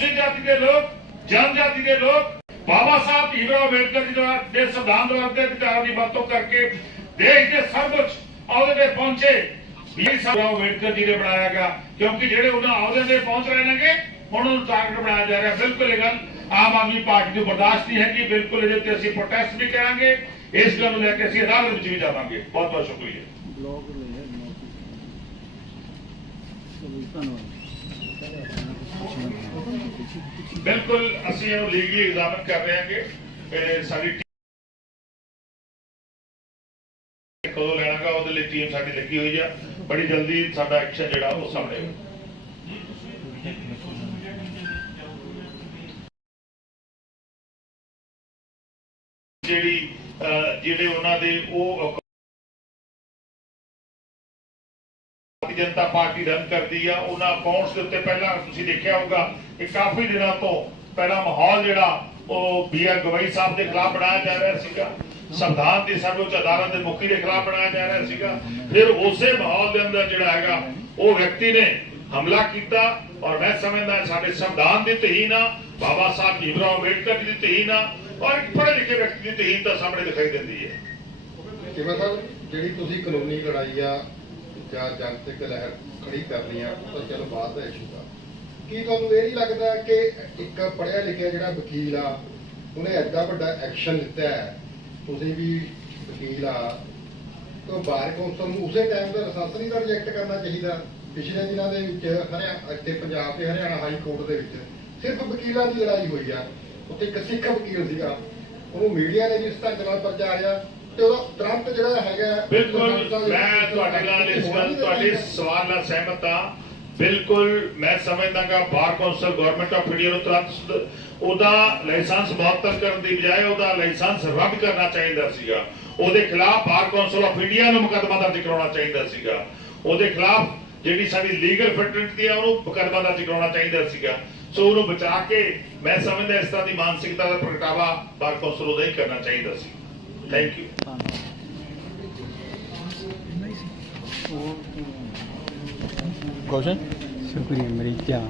ਦੇ ਲੋਕ, ਜਨਜਾਤੀ ਦੇ ਲੋਕ, ਬਾਬਾ ਸਾਹਿਬ ਭੀਮਰਾਓ ਅੰਬੇਡਕਰ ਜੀ ਦੇ ਸੰਵਿਧਾਨ ਦੇ ਵਰਤੇ ਅਧਿਕਾਰਾਂ ਦੀ ਵਰਤੋਂ ਕਰਕੇ ਦੇਸ਼ ਦੇ ਸਰਵਉੱਚ ਅਹੁਦੇ ਤੇ ਪਹੁੰਚੇ। ਵੀਰ ਸਾਹਿਬ ਅੰਬੇਡਕਰ ਜੀ ਨੇ ਬਣਾਇਆ ਗਿਆ ਕਿਉਂਕਿ ਜਿਹੜੇ ਉਹਨਾਂ ਅਹੁਦੇ ਤੇ ਪਹੁੰਚ ਰਹੇ ਨੇਗੇ, ਹੁਣ ਉਹਨੂੰ ਟਾਰਗੇਟ ਬਣਾਇਆ ਜਾ ਰਿਹਾ। ਬਿਲਕੁਲ ਇਹ ਗੱਲ ਆਮ ਆਦਮੀ ਪਾਰਟੀ ਨੂੰ ਬਰਦਾਸ਼ਤ ਨਹੀਂ ਹੈ ਕਿ ਬਿਲਕੁਲ ਇਹਦੇ ਤੇ ਅਸੀਂ ਪ੍ਰੋਟੈਸਟ ਵੀ ਕਰਾਂਗੇ, ਇਸ ਗੱਲ ਨੂੰ ਲੈ ਕੇ ਅਸੀਂ ਅਦਾਲਤ ਵਿੱਚ ਵੀ ਜਾਵਾਂਗੇ। ਬਹੁਤ ਬਹੁਤ ਸ਼ੁਕਰੀਆ। ਬਲੌਗ ਧੰਨਵਾਦ। ਬਿਲਕੁਲ ਅਸੀਂ ਇਹਨੂੰ ਲੀਗਲੀ ਐਗਜ਼ਾਮਨ ਕਰ ਰਹੇ ਹਾਂਗੇ। ਸਾਡੀ ਕਦੋਂ ਲੈਣਾਗਾ, ਉਹਦੇ ਲਈ ਟੀਮ ਸਾਡੀ ਲੱਗੀ ਹੋਈ ਆ। ਬੜੀ ਜਲਦੀ ਸਾਡਾ ਐਕਸ਼ਨ ਜਿਹੜਾ ਉਹ ਸਾਹਮਣੇ ਆਏਗਾ ਜਿਹੜੀ ਜਿਹੜੇ ਉਹਨਾਂ ਦੇ ਉਹ ਭਾਰਤੀ ਜਨਤਾ ਪਾਰਟੀ ਰਨ ਕਰਦੀ ਆ, ਉਹਨਾਂ ਅਕਾਊਂਟਸ ਦੇ ਉੱਤੇ ਪਹਿਲਾਂ ਤੁਸੀਂ ਦੇਖਿਆ ਹੋਊਗਾ ਕਿ ਕਾਫੀ ਦਿਨਾਂ ਤੋਂ ਪਹਿਲਾਂ ਮਾਹੌਲ ਜਿਹੜਾ ਉਹ ਬੀਆਰ ਗਵਈ ਸਾਹਿਬ ਦੇ ਖਿਲਾਫ ਬਣਾਇਆ ਜਾ ਰਿਹਾ ਸੀਗਾ। ਸੰਵਿਧਾਨ ਦੀ ਸਰਵਉੱਚ ਅਦਾਲਤ ਦੇ ਮੁਖੀ ਦੇ ਖਿਲਾਫ ਬਣਾਇਆ ਜਾ ਰਿਹਾ ਸੀਗਾ। ਫਿਰ ਉਸੇ ਮਾਹੌਲ ਦੇ ਅੰਦਰ ਜਿਹੜਾ ਹੈਗਾ, ਉਹ ਵਿਅਕਤੀ ਨੇ ਹਮਲਾ ਕੀਤਾ ਔਰ ਮੈਂ ਸਮਝਦਾ ਸਾਡੇ ਸੰਵਿਧਾਨ ਦੀ ਤਹੀਨ ਆ, ਬਾਬਾ ਸਾਹਿਬ ਭੀਮਰਾਓ ਅੰਬੇਡਕਰ ਦੀ ਤਹੀਨ ਆ, ਔਰ ਇੱਕ ਪੜ੍ਹੇ ਲਿਖੇ ਵਿਅਕਤੀ ਦੀ ਤਹੀਨ ਤਾਂ ਸਾਹਮਣੇ ਦਿਖਾਈ ਦਿੰਦੀ ਹੈ। ਕਿਵੇਂ ਸਾਹਿਬ ਜਿਹੜੀ ਤੁਸੀਂ ਕਾਨੂੰਨੀ ਲੜਾਈ ਆ ਜਾਂ ਜਨਤਕ ਲਹਿਰ ਖੜੀ ਕਰਨੀ ਆ, ਉਹ ਤਾਂ ਚਲੋ ਬਾਅਦ ਦਾ ਇਸ਼ੂ ਆ। ਕੀ ਤੁਹਾਨੂੰ ਇਹ ਨਹੀਂ ਲੱਗਦਾ ਕਿ ਇੱਕ ਪੜ੍ਹਿਆ ਲਿਖਿਆ ਜਿਹੜਾ ਵਕੀਲ ਆ, ਉਹਨੇ ਐਡਾ ਵੱਡਾ ਐਕਸ਼ਨ ਲਿੱਤਾ ਹੈ? ਤੁਸੀਂ ਵੀ ਵਕੀਲ ਆ, ਤਾਂ ਬਾਰ ਕੌਂਸਲ ਨੂੰ ਉਸੇ ਟਾਈਮ ਦਾ ਲਾਇਸੈਂਸ ਨਹੀਂ ਦਾ ਰਿਜੈਕਟ ਕਰਨਾ ਚਾਹੀਦਾ। ਪਿਛਲੇ ਦਿਨਾਂ ਦੇ ਵਿੱਚ ਹਰਿਆਣਾ ਇੱਥੇ ਪੰਜਾਬ ਤੇ ਹਰਿਆਣਾ ਹਾਈ ਕੋਰਟ ਦੇ ਵਿੱਚ ਸਿਰਫ ਵਕੀਲਾਂ ਦੀ ਲੜਾਈ ਹੋਈ ਆ। ਉੱਥੇ ਇੱਕ ਸਿੱਖ ਵਕੀਲ ਸੀਗਾ, ਉਹਨੂੰ ਮੀਡੀਆ ਨੇ ਵੀ ਇਸ ਢੰਗ ਪ੍ਰਚਾਰਿਆ ਤੇ ਉਹਦਾ ਤੁਰੰਤ ਜਿਹੜਾ ਹੈਗਾ ਬਿਲਕੁਲ ਮੈਂ ਤੁਹਾਡੇ ਨਾਲ ਇਸ ਗੱਲ ਤੁਹਾਡੇ ਸਵਾਲ ਨਾਲ ਸਹਿਮਤ ਹਾਂ। ਬਿਲਕੁਲ ਮੈਂ ਸਮਝਦਾਗਾ bar council government of India ਨੂੰ ਤੁਰੰਤ ਸੁਧ- ਉਹਦਾ ਲਾਇਸੈਂਸ ਮੁਅੱਤਲ ਕਰਨ ਦੀ ਬਜਾਏ ਉਹਦਾ ਲਾਇਸੈਂਸ ਰੱਦ ਕਰਨਾ ਚਾਹੀਦਾ ਸੀਗਾ। ਉਹਦੇ ਖਿਲਾਫ ਬਾਰ ਕੌਂਸਲ ਆਫ ਇੰਡੀਆ ਨੂੰ ਮੁਕੱਦਮਾ ਦਰਜ ਕਰਾਉਣਾ ਚਾਹੀਦਾ ਸੀਗਾ। ਉਹਦੇ ਖਿਲਾਫ ਜਿਹੜੀ ਸਾਡੀ ਲੀਗਲ ਫਿਟਮੈਂਟ ਹੈ ਉਹਨੂੰ ਮੁਕੱਦਮਾ ਦਰਜ ਕਰਾਉਣਾ ਚਾਹੀਦਾ ਸੀਗਾ। ਸੋ ਉਹਨੂੰ ਬਚਾ ਕੇ ਮੈਂ ਸਮਝਦਾ ਇਸ ਤਰ੍ਹਾਂ ਦੀ ਮਾਨਸਿਕਤਾ ਦਾ ਪ੍ਰਗਟਾਵਾ ਬਾਰ ਕੌਂਸਲ ਉਹਦਾ ਹੀ ਕਰਨਾ ਚਾਹੀਦਾ ਸੀ। ਥੈਂਕ ਯੂ ਕੁਛ ਸ਼ੁਕਰੀਆ ਮੇਰੀ ਜਾਨ